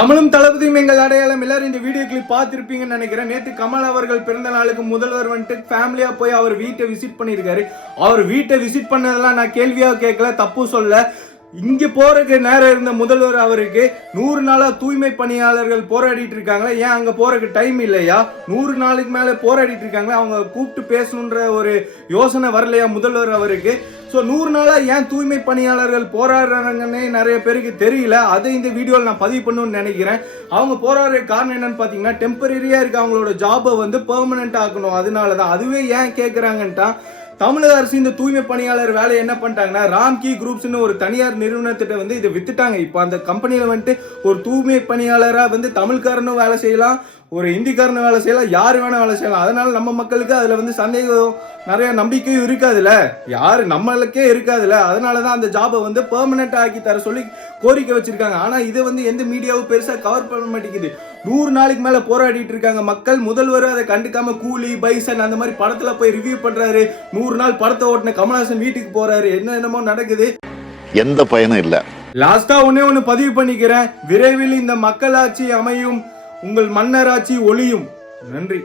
கமலும் தளபதியும் எங்கள் அடையாளம். எல்லாரும் இந்த வீடியோ கிளிப் பார்த்திருப்பீங்கன்னு நினைக்கிறேன். நேற்று கமல் அவர்கள் பிறந்த நாளுக்கு முதல்வர் வந்துட்டு ஃபேமிலியா போய் அவர் வீட்டை விசிட் பண்ணியிருக்காரு. அவர் வீட்டை விசிட் பண்ணதெல்லாம் நான் கேள்வியா கேட்கல, தப்பு சொல்ல. இங்க போறதுக்கு நேரம் இருந்த முதல்வர் அவருக்கு 100 நாளா தூய்மை பணியாளர்கள் போராடிட்டு இருக்காங்களா, ஏன் அங்க போறதுக்கு டைம் இல்லையா? 100 நாளுக்கு மேல போராடிட்டு இருக்காங்களா, அவங்க கூப்பிட்டு பேசணுன்ற ஒரு யோசனை வரலையா முதல்வர் அவருக்கு? ஸோ 100 நாளா ஏன் தூய்மை பணியாளர்கள் போராடுறாங்கன்னே நிறைய பேருக்கு தெரியல. அதை இந்த வீடியோவில் நான் பதிவு பண்ணணும்னு நினைக்கிறேன். அவங்க போராடுற காரணம் என்னன்னு பார்த்தீங்கன்னா, டெம்பரரியா இருக்க அவங்களோட ஜாபை வந்து பெர்மனன்ட் ஆக்கணும். அதனால தான். அதுவே ஏன் கேட்குறாங்கன்ட்டா, தமிழக அரசு இந்த தூய்மை பணியாளர் வேலை என்ன பண்ணிட்டாங்கன்னா, ராம்கி குரூப்ஸ்னு ஒரு தனியார் நிறுவனத்திட்ட வந்து இதை வித்துட்டாங்க. இப்போ அந்த கம்பெனியில வந்துட்டு ஒரு தூய்மை பணியாளரா வந்து தமிழ்காரனும் வேலை செய்யலாம், ஒரு இந்திக்காரனும் வேலை செய்யலாம், யாரு வேணா வேலை செய்யலாம். அதனால நம்ம மக்களுக்கு அதுல வந்து சந்தேகம், நிறைய நம்பிக்கையும் இருக்காதுல்ல, யாரு நம்மளுக்கே இருக்காதுல்ல. அதனாலதான் அந்த ஜாபை வந்து பெர்மனன்ட் ஆக்கி தர சொல்லி கோரிக்கை வச்சிருக்காங்க. ஆனா இதை வந்து எந்த மீடியாவும் பெருசா கவர் பண்ண மாட்டேங்குது. 100 நாளைக்கு மேல போராடிட்டு இருக்காங்க மக்கள். முதல்வர் அதை கண்டுக்காம கூலி, பைசன் அந்த மாதிரி படத்துல போய் ரிவ்யூ பண்றாரு. 100 நாள் படத்தை ஓட்டின கமல்ஹாசன் வீட்டுக்கு போறாரு. என்னமோ நடக்குது, எந்த பயனும் இல்ல. லாஸ்டா ஒண்ணு பதிவு பண்ணிக்கிறேன். விரைவில் இந்த மக்களாட்சி அமையும், உங்கள் மன்னராட்சி ஒளியும். நன்றி.